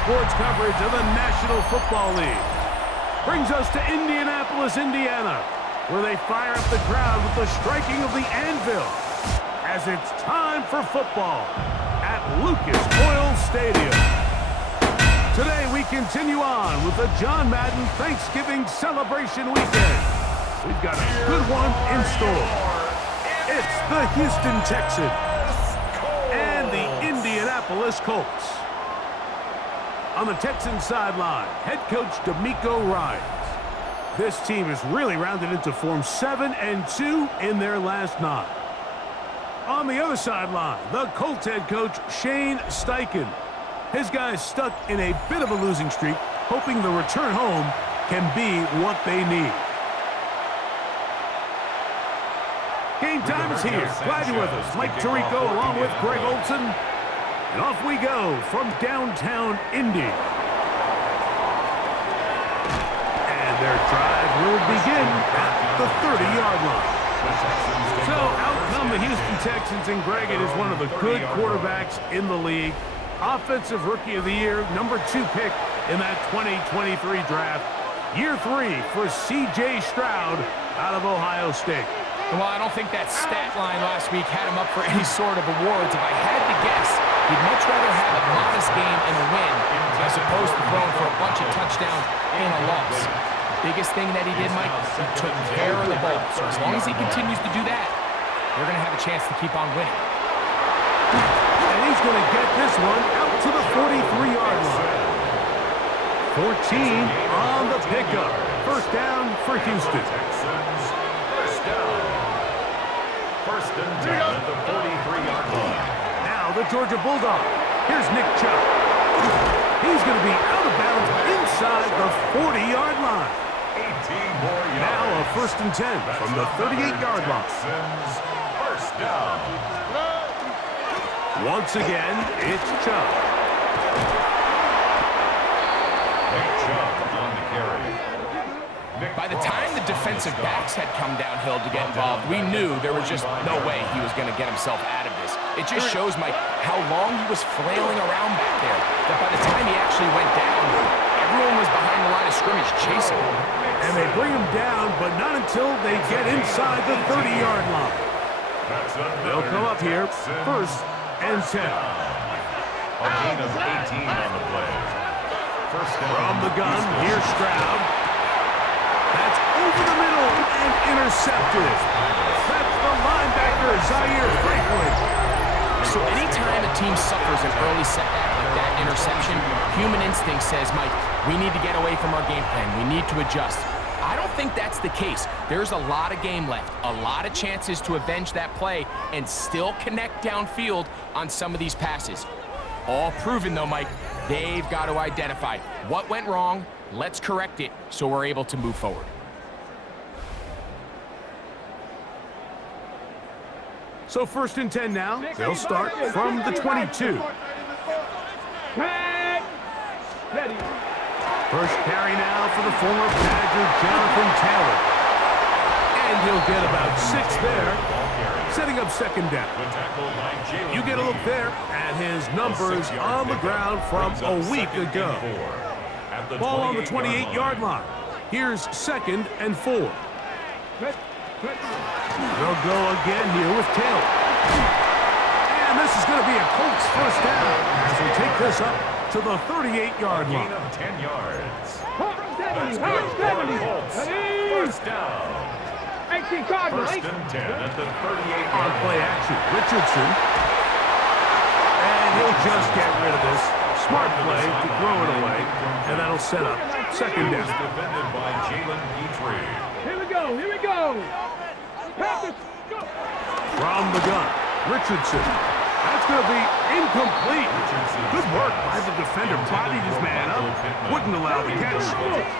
sports coverage of the National Football League brings us to Indianapolis, Indiana, where they fire up the crowd with the striking of the anvil as it's time for football at Lucas Oil Stadium. Today we continue on with the John Madden Thanksgiving celebration weekend. We've got a good one in store. It's the Houston Texans and the Indianapolis Colts. On the Texans sideline, head coach D'Amico Ryans. This team has really rounded into form 7-2 in their last 9. On the other sideline, the Colts head coach Shane Steichen. His guys stuck in a bit of a losing streak, hoping the return home can be what they need. Game time is here. Glad you're with us. Mike Tirico along with Greg Olson. And off we go from downtown Indy. And their drive will begin at the 30-yard line. So out come the Houston Texans, and Greg, it is one of the good quarterbacks in the league. Offensive Rookie of the Year, number 2 pick in that 2023 draft. Year 3 for C.J. Stroud out of Ohio State. Well, I don't think that stat line last week had him up for any sort of awards. If I had to guess, he'd much rather have a modest game and a win as opposed to throwing for a bunch of touchdowns and a loss. Biggest thing that he did, Mike, he took care of the ball. So as long as he continues to do that, they're going to have a chance to keep on winning. And he's going to get this one out to the 43-yard line. 14 on the pickup. First down for Houston. First and 10 at the 43-yard line. Now the Georgia Bulldog. Here's Nick Chubb. He's going to be out of bounds inside the 40-yard line. 18 more yards. Now a first and 10 from the 38-yard line. First down. Once again, it's Chubb. Nick Chubb on the carry. By the time the defensive backs had come downhill to get involved, we knew there was just no way he was going to get himself out of this. It just shows, Mike, how long he was flailing around back there, that by the time he actually went down, everyone was behind the line of scrimmage chasing him. And they bring him down, but not until they get inside the 30-yard line. They'll come up here, first and 10. A gain of 18 on the play. First down. From the gun, here's Stroud. That's over the middle and intercepted. That's the linebacker, Zaire Franklin. So anytime a team suffers an early setback like that interception, human instinct says, Mike, we need to get away from our game plan. We need to adjust. I don't think that's the case. There's a lot of game left, a lot of chances to avenge that play and still connect downfield on some of these passes. All proven, though, Mike, they've got to identify what went wrong. Let's correct it so we're able to move forward. So first and 10 now. They'll start from the 22. First carry now for the former Badger, Jonathan Taylor. And he'll get about 6 there, setting up second down. You get a look there at his numbers on the ground from a week ago. Ball on the 28-yard line. Here's second and 4. They'll go again here with Taylor. And this is going to be a Colts first down as they take this up to the 38-yard line. Gain of 10 yards. Let's go for Colts. First down. First and 10 at the 38-yard play action. Richardson. And he'll just get rid of this. Smart play to throw it away. And that'll set up second down. Defended by Jalen Petrie. Here we go. Here we go. From the gun, Richardson. That's going to be incomplete. Good work by the defender. Bodied his man up. Wouldn't allow the catch.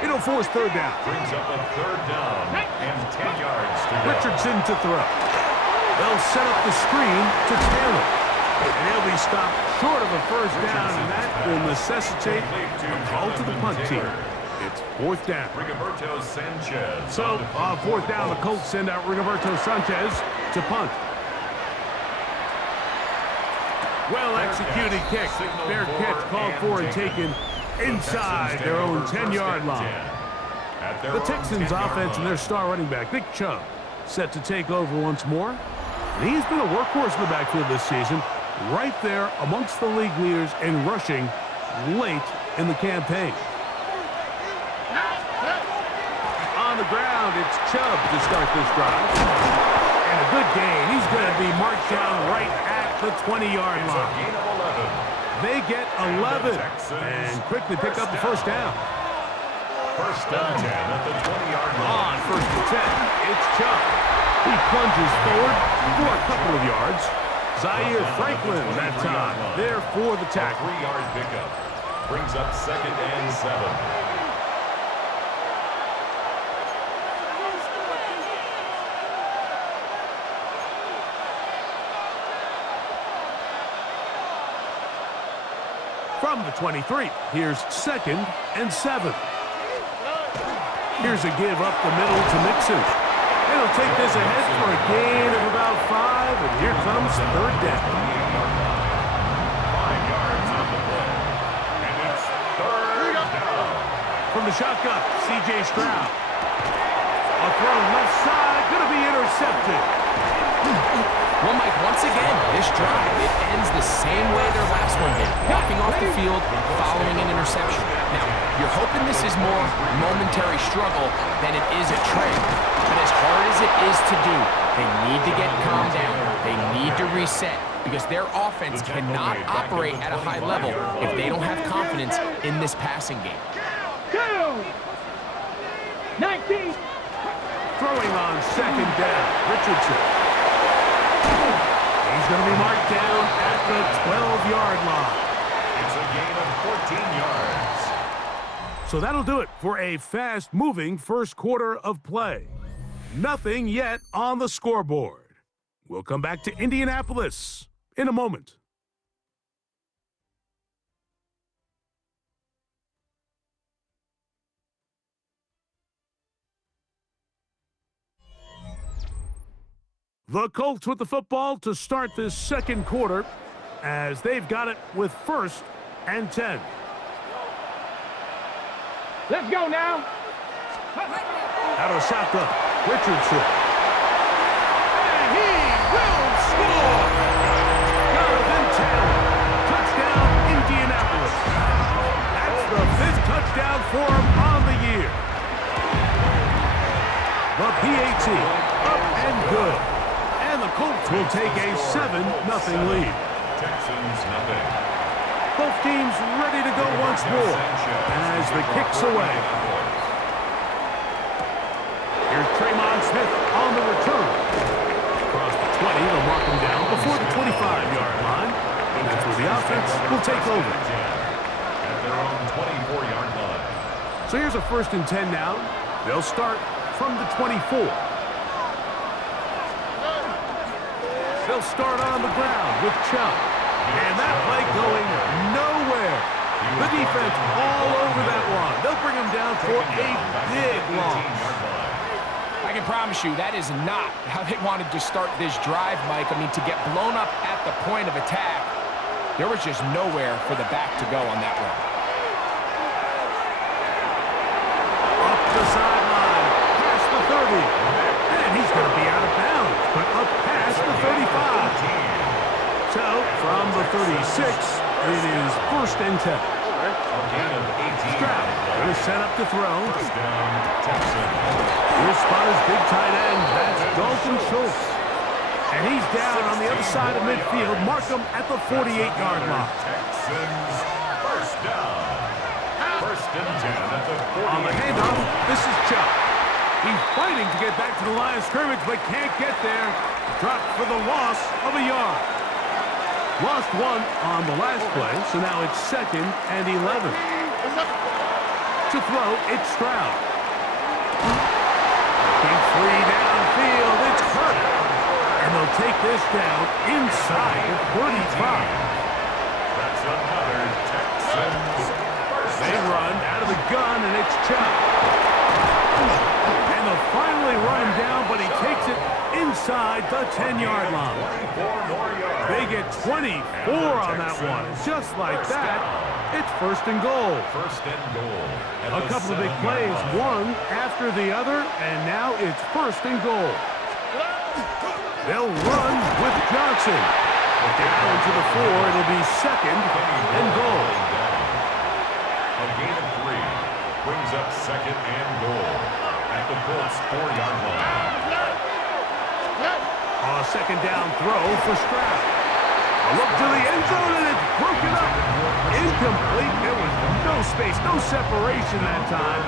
It'll force third down. Brings up a third down and 10 yards to go. Richardson to throw. They'll set up the screen to Taylor. And he'll be stopped short of a first down, and that will necessitate a call to the punt team. It's fourth down. Rigoberto Sanchez. So, fourth down, the Colts send out Rigoberto Sanchez to punt. Well-executed kick. Fair catch called for and taken inside their own 10-yard line. The Texans offense and their star running back, Nick Chubb, set to take over once more. And he's been a workhorse in the backfield this season, right there amongst the league leaders in rushing late in the campaign. On the ground, it's Chubb to start this drive. And a good gain. He's going to be marked down right at the 20-yard line. They get 11 and quickly pick up the first down. First and 10 at the 20-yard line. On first and 10, it's Chubb. He plunges forward for a couple of yards. Zaire Franklin that time there for the tackle. 3-yard pickup brings up second and 7. From the 23, here's second and 7. Here's a give up the middle to Mixon. He'll take this ahead for a gain of about 5, and here comes third down. 5 yards on the play. And it's third down. From the shotgun, C.J. Stroud. A throw left side, going to be intercepted. Well, Mike, once again, this drive, it ends the same way their last one did. Walking off the field, following an interception. Now, you're hoping this is more momentary struggle than it is a trend. But as hard as it is to do, they need to get calmed down. They need to reset because their offense cannot operate at a high level if they don't have confidence in this passing game. 19. Throwing on second down, Richardson. He's going to be marked down at the 12-yard line. It's a gain of 14 yards. So that'll do it for a fast-moving first quarter of play. Nothing yet on the scoreboard. We'll come back to Indianapolis in a moment. The Colts with the football to start this second quarter as they've got it with first and 10. Let's go now. Out of the shotgun, Richardson. And he will score! Jonathan Taylor. Touchdown, Indianapolis. That's the 5th touchdown for him on the year. The PAT up and good. And the Colts will take a 7-0 lead. Texans nothing. Both teams ready to go once more as the kick's away. Here's Tremon Smith on the return. Across the 20, they'll mark him down before the 25-yard line. And that's where the offense will take over. At their own 24-yard line. So here's a first and 10 now. They'll start from the 24. They'll start on the ground with Chubb. And that play going nowhere. The defense all over that one. They'll bring him down for a big loss. I can promise you that is not how they wanted to start this drive, Mike. I mean, to get blown up at the point of attack, there was just nowhere for the back to go on that one. Up the sideline, past the 30. And he's going to be out of bounds, but up past the 35. So, from the 36, it is first and 10. Stroud going to set up to throw. First down, Texans. He'll spot his big tight end. That's Dalton Schultz. And he's down on the other side of midfield. Mark him at the 48-yard line. Texans, first down. First and 10 at the 48. On the handoff, this is Chubb. He's fighting to get back to the line of scrimmage, but can't get there. Dropped for the loss of a yard. Lost one on the last play, so now it's second and 11. To throw, it's Stroud. He's free downfield, it's Hurt. And they'll take this down inside the 35. That's another Texans first. They run out of the gun, and it's Chubb. And they'll finally run him down, but he takes it inside the 10-yard line. They get 24 on that one. Just like that, it's first and goal. A couple of big plays, one after the other, and now it's first and goal. They'll run with Johnson. Down to the 4, it'll be second and goal. A gain of 3 brings up second and goal at the Colts 4-yard line. A second down throw for Stroud. A look to the end zone, and it's broken up. Incomplete. There was no space, no separation that time.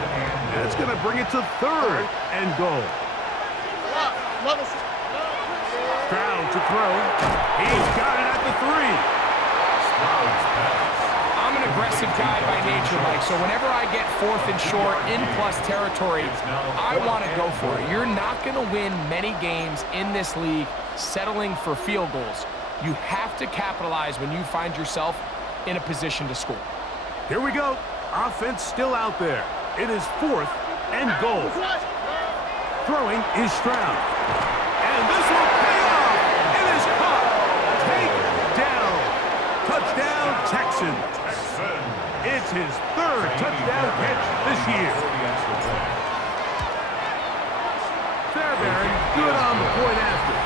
That's going to bring it to third and goal. Stroud to throw. He's got it at the 3. I'm an aggressive guy by nature, Mike, so whenever I get fourth and short in plus territory, I want to go for it. You're not going to win many games in this league settling for field goals. You have to capitalize when you find yourself in a position to score. Here we go. Offense still out there. It is fourth and goal. Throwing is Stroud. And this will pay off. It is caught. Take down. Touchdown, Texans. It's his third touchdown catch this year. Fairbairn good on the point after.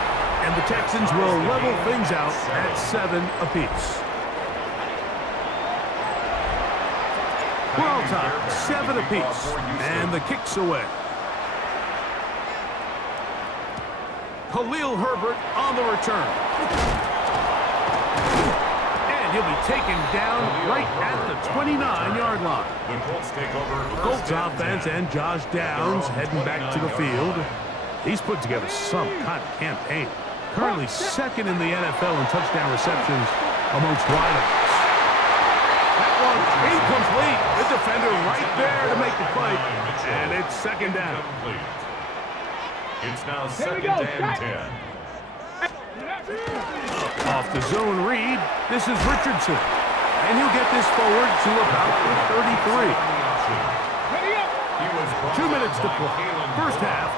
And the Texans will level things out at 7 apiece. We're all tied, 7 apiece. And the kick's away. Khalil Herbert on the return. And he'll be taken down right at the 29-yard line. The Colts take over. Colts offense and Josh Downs heading back to the field. He's put together some kind of campaign. Currently second in the NFL in touchdown receptions amongst wideouts. That one incomplete. The defender right there to make the play. And it's second down. It's now second and 10. Off the zone read, this is Richardson. And he'll get this forward to about the 33. 2 minutes to play. First half,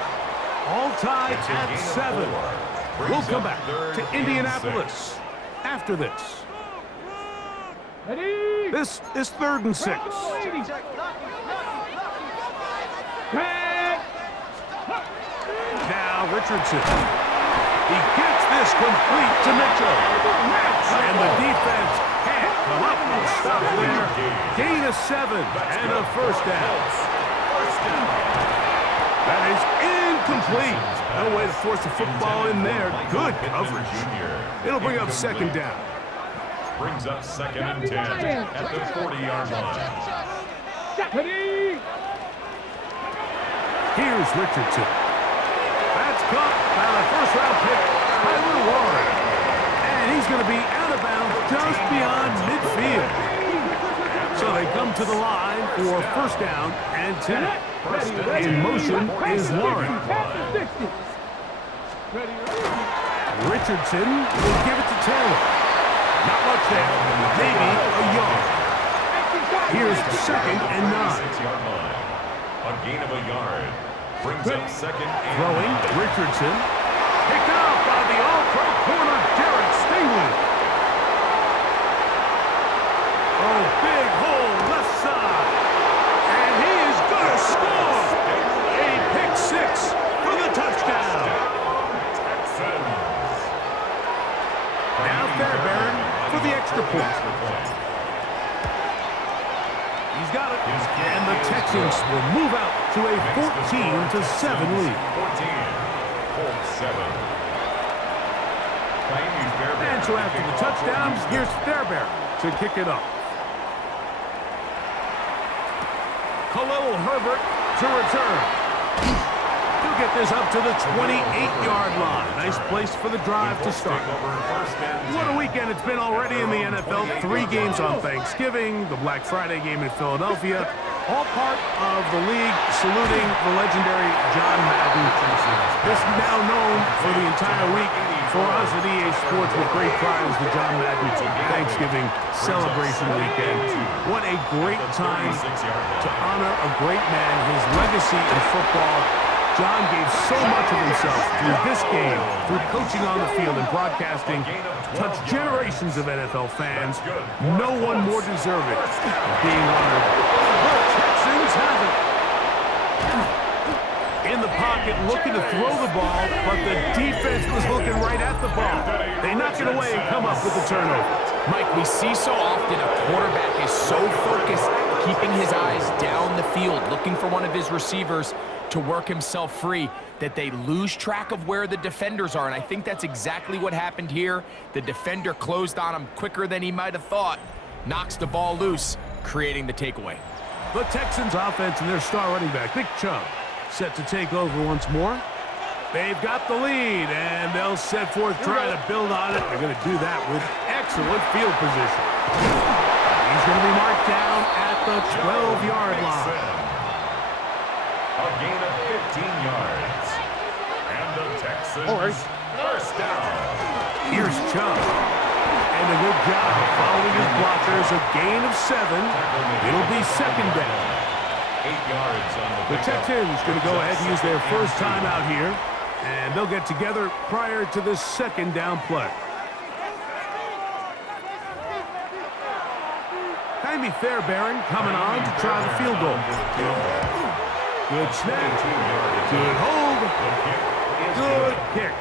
all tied at 7. We'll come back to Indianapolis after this. This is 3rd and 6. Now Richardson. He gets this complete to Mitchell. And the defense can't come up and stop there. Gain of 7 and a first down. That is incomplete. No way to force the football in there. Good coverage. It'll bring up second down. Brings up second and 10 at the 40-yard line. Here's Richardson. That's caught by the first-round pick, Tyler Warren. And he's going to be out of bounds just beyond midfield. So they come to the line for first down and 10. In motion is Warren. Richardson will give it to Taylor. Not much there, maybe a yard. Here's second and 9. 6-yard line. A gain of a yard. Brings up second and Throwing, Richardson. Picked off by the all-pro corner, Derek Stingley. Oh, big hole left side. And he is going to score. A pick 6 for the touchdown. Now Fairbairn for the extra point. He's got it. And the Texans will move out to a 14-7 lead. 14. Colts 7. And so after the touchdown, here's Fairbairn to kick it off. Khalil Herbert to return. He'll get this up to the 28-yard line. Nice place for the drive to start. What a weekend it's been already in the NFL. 3 games on Thanksgiving, the Black Friday game in Philadelphia, all part of the league saluting the legendary John Madden. This now known for the entire week for us at EA Sports with great pride as the John Madden Thanksgiving celebration weekend. What a great time to honor a great man, his legacy in football, John gave so much of himself through this game, through coaching on the field and broadcasting, touched generations of NFL fans. No one more deserving of being honored. The Texans have it. In the pocket, looking to throw the ball, but the defense was looking right at the ball. They knock it away and come up with the turnover. Mike, we see so often a quarterback is so focused, keeping his eyes down the field, looking for one of his receivers to work himself free, that they lose track of where the defenders are, and I think that's exactly what happened here. The defender closed on him quicker than he might have thought, knocks the ball loose, creating the takeaway. The Texans offense and their star running back, Nick Chubb, set to take over once more. They've got the lead, and they'll set forth trying to build on it. They're going to do that with excellent field position. He's going to be marked down at the 12-yard line. A gain of 15 yards. And the Texans first down. Here's Chubb. And a good job following his blockers. A gain of 7. It'll be second down. 8 yards on The Texans going to go ahead and use their first time out here. And they'll get together prior to this second down play. Jaime Fairbairn coming on to try the field goal. Good snap. Good hold. Good kick.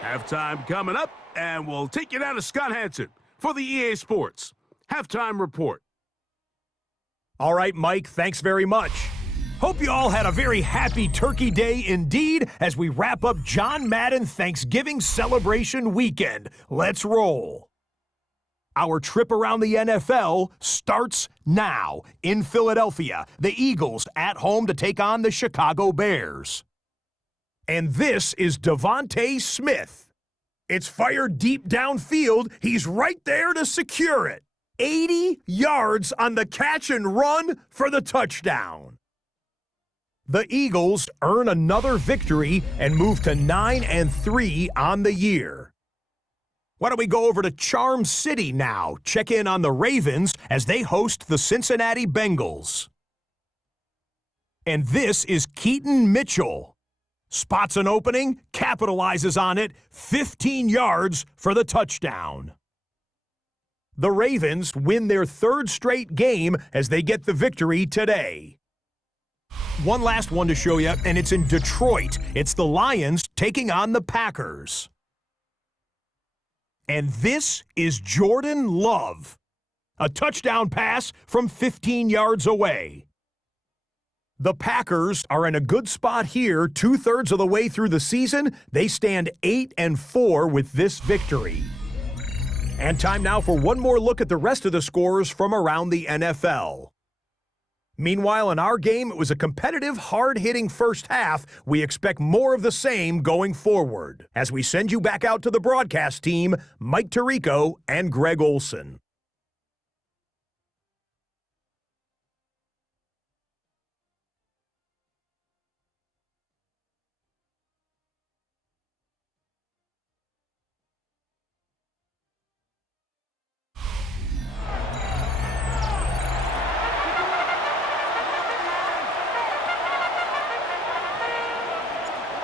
Halftime coming up, and we'll take you down to Scott Hansen for the EA Sports Halftime Report. All right, Mike, thanks very much. Hope you all had a very happy Turkey Day indeed as we wrap up John Madden Thanksgiving celebration weekend. Let's roll. Our trip around the NFL starts now in Philadelphia. The Eagles at home to take on the Chicago Bears. And this is Devontae Smith. It's fired deep downfield. He's right there to secure it. 80 yards on the catch and run for the touchdown. The Eagles earn another victory and move to 9-3 on the year. Why don't we go over to Charm City now, check in on the Ravens as they host the Cincinnati Bengals. And this is Keaton Mitchell. Spots an opening, capitalizes on it, 15 yards for the touchdown. The Ravens win their third straight game as they get the victory today. One last one to show you, and it's in Detroit. It's the Lions taking on the Packers. And this is Jordan Love. A touchdown pass from 15 yards away. The Packers are in a good spot here, 2/3 of the way through the season. They stand 8-4 with this victory. And time now for one more look at the rest of the scores from around the NFL. Meanwhile, in our game, it was a competitive, hard-hitting first half. We expect more of the same going forward. As we send you back out to the broadcast team, Mike Tirico and Greg Olson.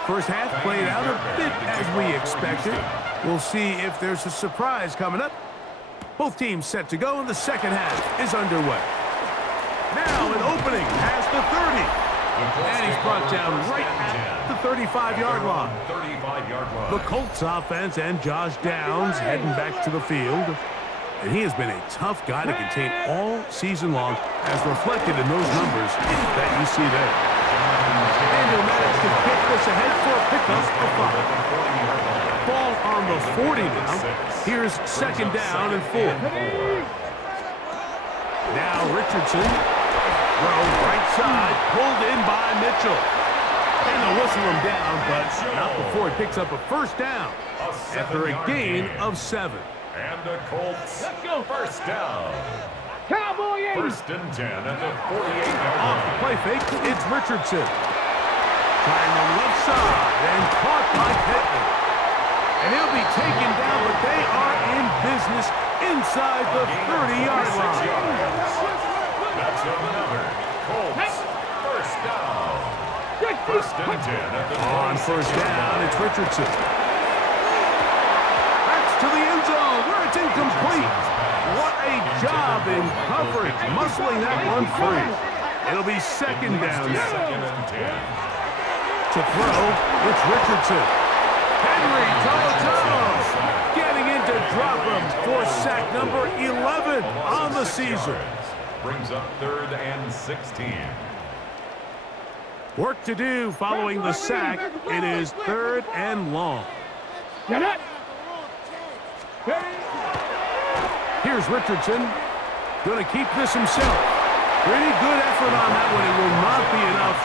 First half played out a bit as we expected. We'll see if there's a surprise coming up. Both teams set to go, and the second half is underway. Now an opening past the 30. And he's brought down right at the 35-yard line. The Colts offense and Josh Downs heading back to the field. And he has been a tough guy to contain all season long, as reflected in those numbers that you see there. And he'll manage to kick this ahead for a pickup of 5. Ball on the 40 now. Here's second down and 4. Now Richardson. Throw right side. Pulled in by Mitchell. And they'll whistle him down, but not before he picks up a first down after a gain of 7. And the Colts first down. Cowboy 80. First and 10 at the 48-yard Off the play fake, it's Richardson. Trying the left side and caught by Pittman. And he'll be taken down, but they are in business inside the 30-yard line. That's another Colts first down. First and 10 at the On first down, it's Richardson. Backs to the end zone where it's incomplete. What a job in coverage, muscling that one free. It'll be second down now. Second and 10. To throw, it's Richardson. Henry toe-to-toe. Getting in to drop him for sack number 11 on the season. Brings up 3rd and 16. Work to do following the sack. It is 3rd and long. Get it. Here's Richardson. Going to keep this himself. Pretty good effort on that one. It will not be enough.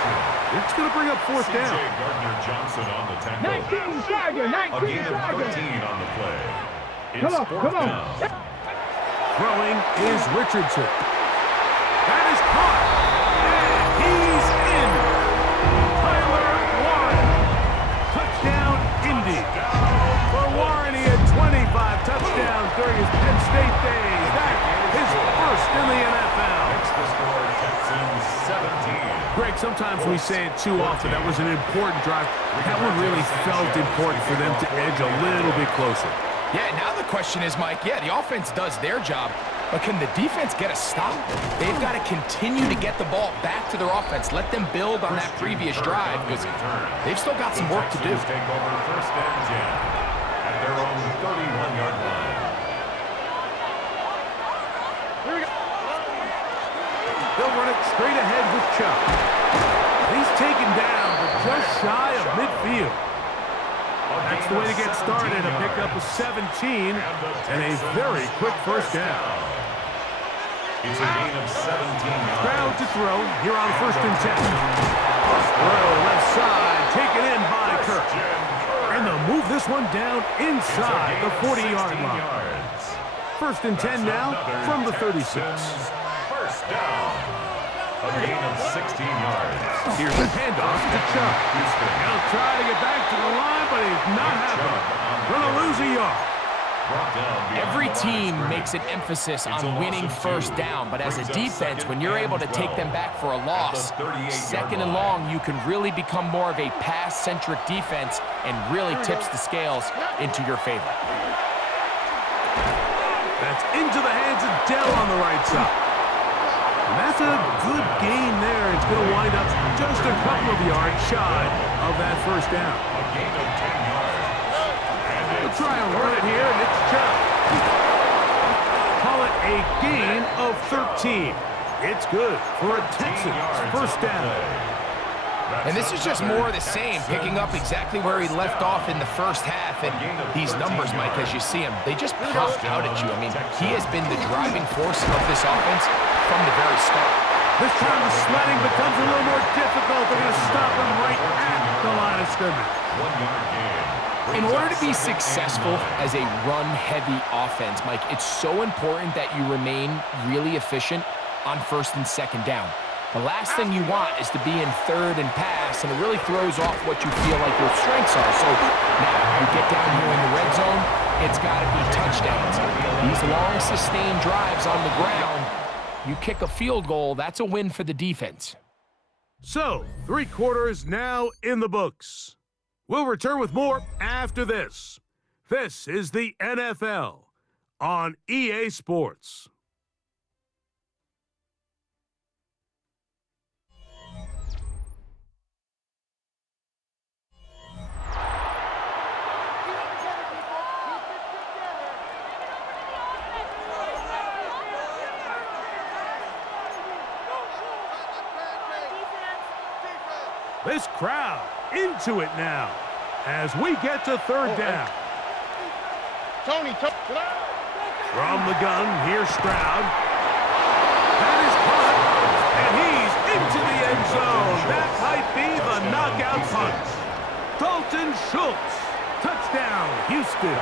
It's going to bring up 4th down. Gardner-Johnson on the tackle. 19 Tiger, 19 A gain of Tiger. 13 on the play. It's Come on, 4th come on. down. Throwing is Richardson. That is caught. And he's in. Tyler Warren. Touchdown, Indy. For Warren, he had 25 touchdowns during his Penn State days. That is first in the NFL. Makes the score Texans 17. Greg, sometimes we say it too often. That was an important drive. That one really felt important for them to edge a little bit closer. Yeah, now the question is, Mike, yeah, the offense does their job, but can the defense get a stop? They've got to continue to get the ball back to their offense. Let them build on that previous drive because they've still got some work to do. Take over 1st and 10 at their own 31-yard line. They'll run it straight ahead with Chuck. He's taken down, but just shy of midfield. That's the way to get started, a pickup of 17 and a very quick first down. It's a gain of 17 yards. Crowd to throw here on 1st and 10. Throw left side, taken in by Kirk. And they'll move this one down inside the 40-yard line. 1st and 10 now from the 36. First down. A gain of 16 yards. Here's the handoff to Chubb. He'll try to get back to the line, but he's not happening. Gonna lose a yard. Every team makes an emphasis on winning first down, but as a defense, when you're able to take them back for a loss, 2nd and long, you can really become more of a pass-centric defense and really tips the scales into your favor. That's into the hands of Dell on the right side. And that's a good gain there. It's going to wind up just a couple of yards shy of that first down. A gain of 10 yards. We'll try and run it here, and it's Chubb. Call it a gain of 13. It's good for a Texans first down. And this is just more of the same, picking up exactly where he left off in the first half. And these numbers, Mike, as you see them, they just pop out at you. I mean, he has been the driving force of this offense from the very start. This time the sledding becomes a little more difficult. They're going to stop him right at the line of scrimmage. 1 yard gain. In order to be successful as a run-heavy offense, Mike, it's so important that you remain really efficient on 1st and 2nd down. The last thing you want is to be in 3rd and pass, and it really throws off what you feel like your strengths are. So now you get down here in the red zone, it's got to be touchdowns. These long, sustained drives on the ground, you kick a field goal, that's a win for the defense. So, 3 quarters now in the books. We'll return with more after this. This is the NFL on EA Sports. This crowd into it now as we get to 3rd down. Tony. From the gun, here's Stroud. That is caught, and he's into the end zone. That might be the knockout punch. Dalton Schultz, touchdown, Houston.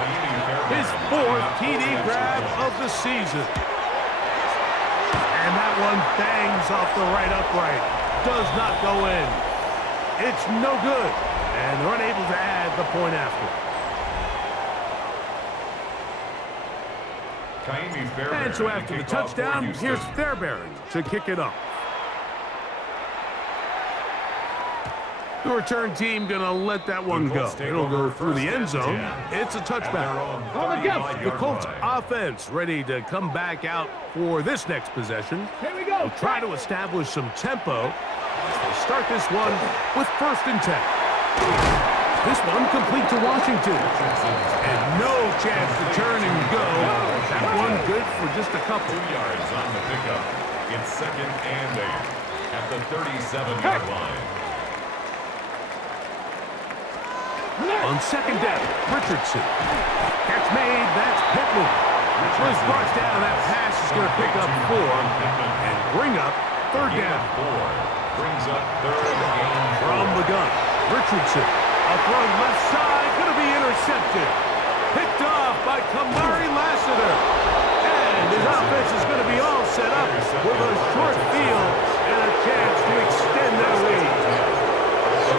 His 4th TD grab of the season. And that one bangs off the right upright. Does not go in. It's no good, and they're unable to add the point after. And so after the touchdown, here's Fairbairn to kick it up. The return team going to let that one go. It'll go through the end zone. It's a touchback. The Colts offense ready to come back out for this next possession. Here we go. They'll try to establish some tempo as they start this one with 1st and 10. This one complete to Washington. And no chance to turn and go. That one good for just a couple. 2 yards on the pickup. It's 2nd and 8 at the 37-yard line. On 2nd down, Richardson. Catch made, that's Pittman. Was brought down, that pass is going to pick up 4 and bring up 3rd down. 4 brings up 3rd and 4. From the gun, Richardson. A throw left side, going to be intercepted. Picked off by Kamari Lassiter. And his offense is going to be all set up with a short field and a chance to extend their lead.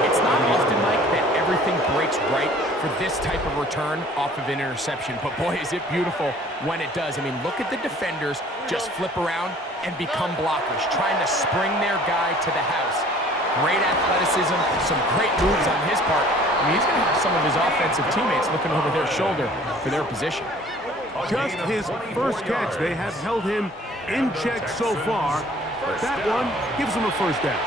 It's not often, Mike, that everything breaks right for this type of return off of an interception. But boy, is it beautiful when it does. I mean, look at the defenders just flip around and become blockers, trying to spring their guy to the house. Great athleticism, some great moves on his part. I mean, he's going to have some of his offensive teammates looking over their shoulder for their position. Just his first catch. They have held him in check so far. But that one gives him a 1st down.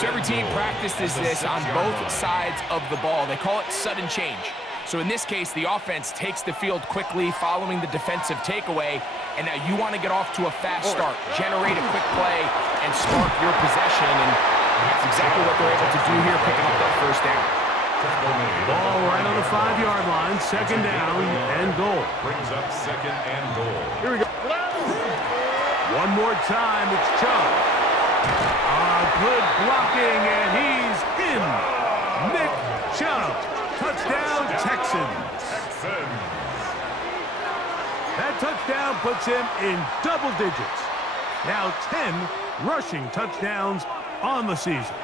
So every team practices this on both sides of the ball. They call it sudden change. So in this case, the offense takes the field quickly following the defensive takeaway, and now you want to get off to a fast start, generate a quick play, and spark your possession, and that's exactly what they're able to do here, picking up that 1st down. Ball right on the 5-yard line, 2nd down and goal. Brings up 2nd and goal. Here we go. One more time, it's Chubb. Good blocking, and he's in. Nick Chubb. Touchdown, Texans. That touchdown puts him in double digits. Now 10 rushing touchdowns on the season.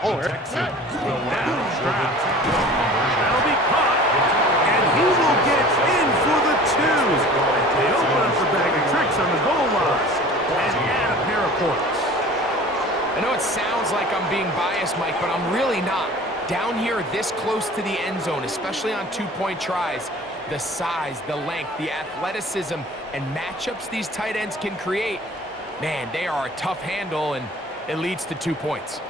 Texans will Now Stroud. That'll be caught, and he will get in for the 2. They open up the bag of tricks on the goal line and add a pair of points. I know it sounds like I'm being biased, Mike, but I'm really not. Down here, this close to the end zone, especially on 2-point tries, the size, the length, the athleticism, and matchups these tight ends can create, man, they are a tough handle, and it leads to 2 points.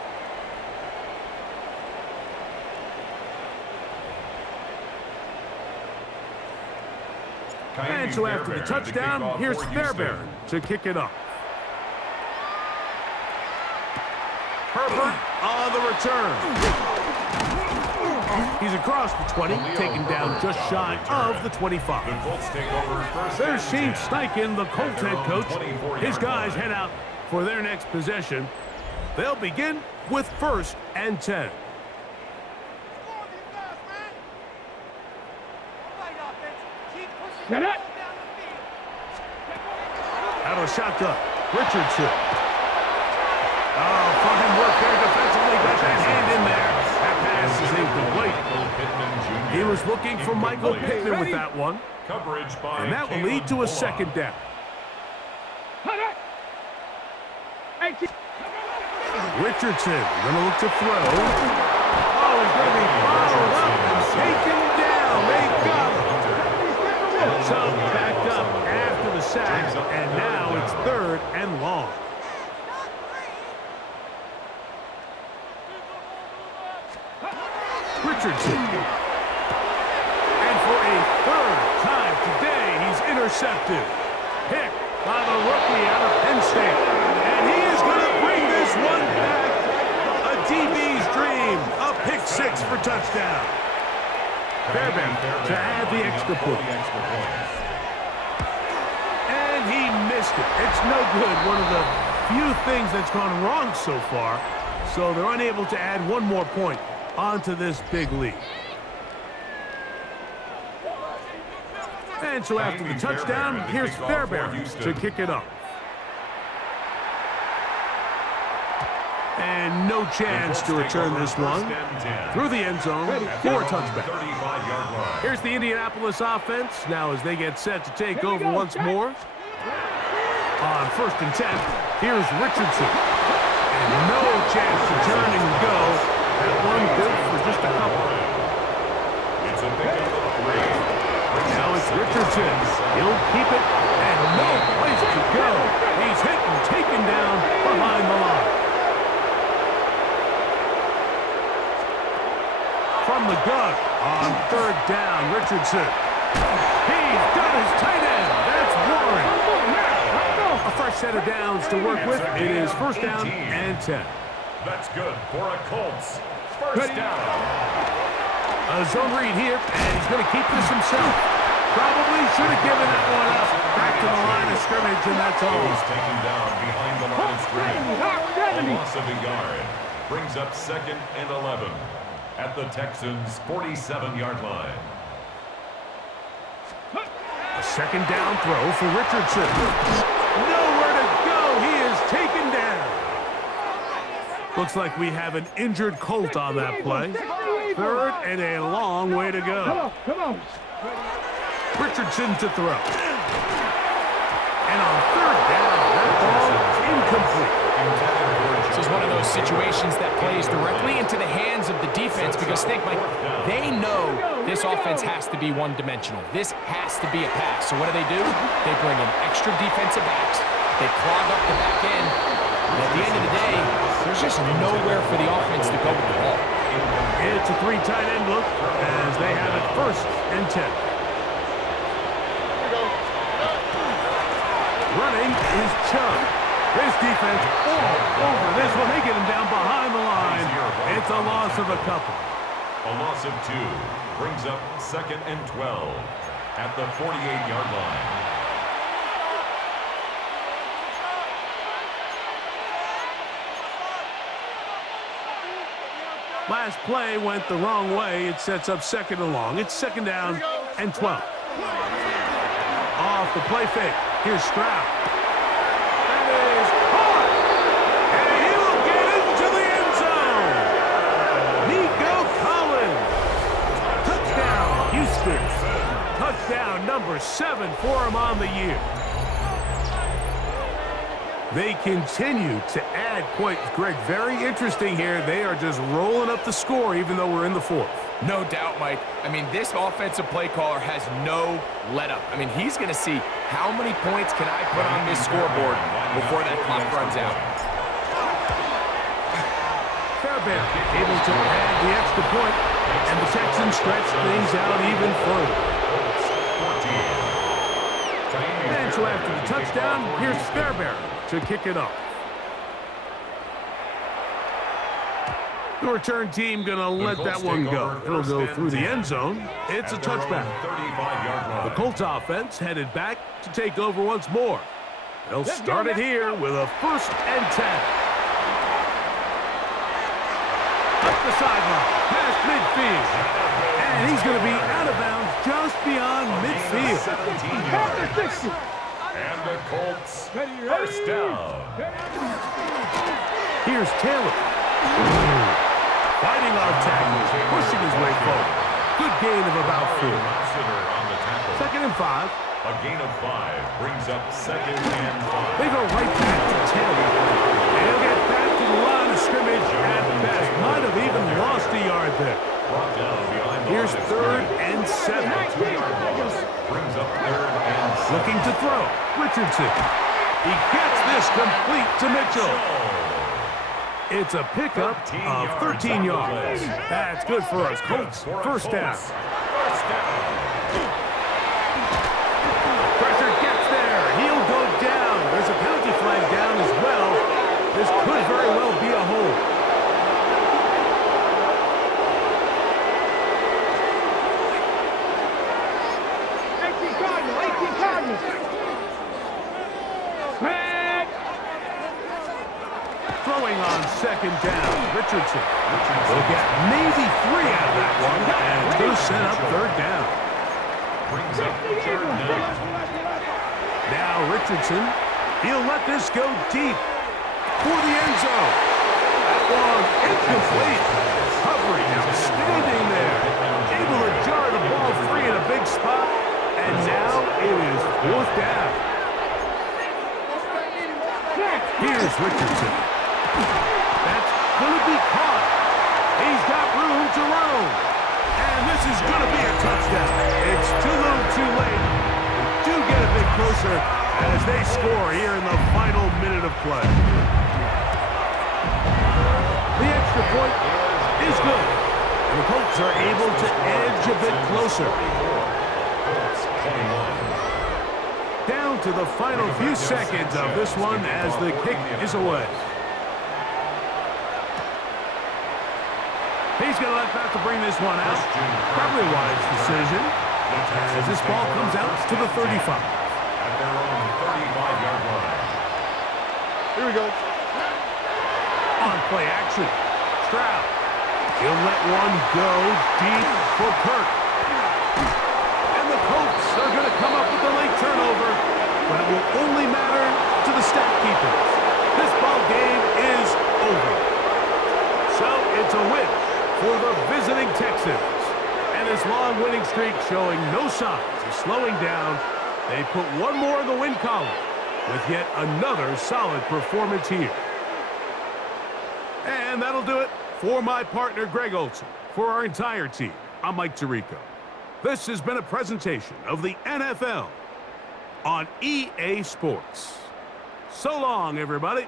And so after the touchdown, here's Fairbairn to kick it off. Herbert on the return. He's across the 20, taken down just shy of the 25. The Colts take over 1st. There's Shane Steichen, the Colts head coach. His guys head out for their next possession. They'll begin with 1st and 10. Out of shotgun, Richardson. Oh, fine work there defensively. Got that hand in there. That pass is incomplete. He was looking for Michael Pittman with that one. Coverage by And that will lead to a 2nd down. Richardson gonna look to throw. Oh, he's gonna be followed up and taken down. They got him. So backed up after the sack, and now it's 3rd and long. Richardson. And for a 3rd time today, he's intercepted. Picked by the rookie out of Penn State. And he is going to bring this one back. A DB's dream. A pick 6 for touchdown. Fairbairn to add the extra point. And he missed it. It's no good. One of the few things that's gone wrong so far. So they're unable to add one more point onto this big lead. And so after the touchdown, here's Fairbairn to kick it up. And no chance to return this one through the end zone for a touchback. Here's the Indianapolis offense now as they get set to take over once more. On 1st and 10, here's Richardson. And no chance to turn and go. That one good for just a couple. It's a pickup of 3. Now it's Richardson. He'll keep it, and no place to go. He's hit and taken down behind the line. From the gun on third down, Richardson. He's got his tight end. That's Warren. A fresh set of downs to work with. It is first down and 10. That's good for a Colts. First down. A zone read here, and he's going to keep this himself. Probably should have given that one up. Back to the line of scrimmage, and that's all. He's taken down behind the line of scrimmage. A loss of a yard. Brings up 2nd and 11 at the Texans' 47-yard line. A second down throw for Richardson. Nowhere to go. He is taken down. Looks like we have an injured Colt on that play. Third and a long way to go. Come on. Richardson to throw. And on third down, that ball incomplete. This is one of those situations that plays directly into the hands of the defense because, think, Mike, they know this offense has to be one-dimensional. This has to be a pass. So what do? They bring in extra defensive backs. They clog up the back end. And at the end of the day, there's just nowhere for the offense to go with the ball. It's a 3 tight end look as they have it first and 10. Running is Chubb. This defense all over this one. They get him down behind the line. It's a loss of a couple. A loss of 2 brings up 2nd and 12 at the 48-yard line. Last play went the wrong way. It sets up 2nd and long. It's 2nd down and 12. Off the play fake. Here's Stroud. That is caught. And he'll get into the end zone. Nico Collins. Touchdown, Houston. Touchdown number 7 for him on the year. They continue to add points. Greg, very interesting here. They are just rolling up the score even though we're in the 4th. No doubt, Mike. I mean, this offensive play caller has no let-up. I mean, he's going to see how many points can I put on this scoreboard before that clock runs out. Fairbairn able to add the extra point, and the Texans stretch things out even further. And so after the touchdown, here's Fairbairn to kick it off. The return team going to let that one go. It'll go through the end zone. It's a touchback. The Colts offense headed back to take over once more. They'll start it here with a 1st and 10. Up the sideline, past midfield. And he's going to be out of bounds just beyond midfield. 17 yards. And the Colts first down. Here's Taylor. Fighting off tackles, pushing his way forward. Good gain of about 4. 2nd and 5. A gain of 5 brings up 2nd and 5. They go right back to Taylor. And he'll get back to the line of scrimmage at best. Might have even lost a yard there. Brought down behind the Here's line of 3rd scrimmage. and 7. 2-yard loss brings up 3rd and 7. Looking to throw. Richardson. He gets this complete to Mitchell. It's a pickup of 13 yards. That's good for us. Colts, first down. Pressure gets there. He'll go down. There's a penalty flag down as well. This could very well be a hold. Throwing on 2nd down, Richardson. Will get maybe 3 out of that one, and it's going to set up 3rd down. Brings up 3rd down. Now Richardson, he'll let this go deep for the end zone. That one incomplete. Covering, outstanding there. Able to jar the ball free in a big spot, and now it is 4th down. Here's Richardson. That's got room to roam. And this is going to be a touchdown. It's too little too late. Do get a bit closer as they score here in the final minute of play. The extra point is good. And the Colts are able to edge a bit closer. Down to the final few seconds of this one as the kick is away. He's going to let that to bring this one out. Probably a wise decision as this ball comes out to the 35. At their own 35-yard line. Here we go. On play action. Stroud. He'll let one go deep for Kirk. And the Colts are going to come up with a late turnover, but it will only matter to the stat keepers. This ball game is over. So it's a win for the visiting Texans. And his long winning streak showing no signs of slowing down. They put one more in the win column with yet another solid performance here. And that'll do it for my partner, Greg Olson. For our entire team, I'm Mike Tirico. This has been a presentation of the NFL on EA Sports. So long, everybody.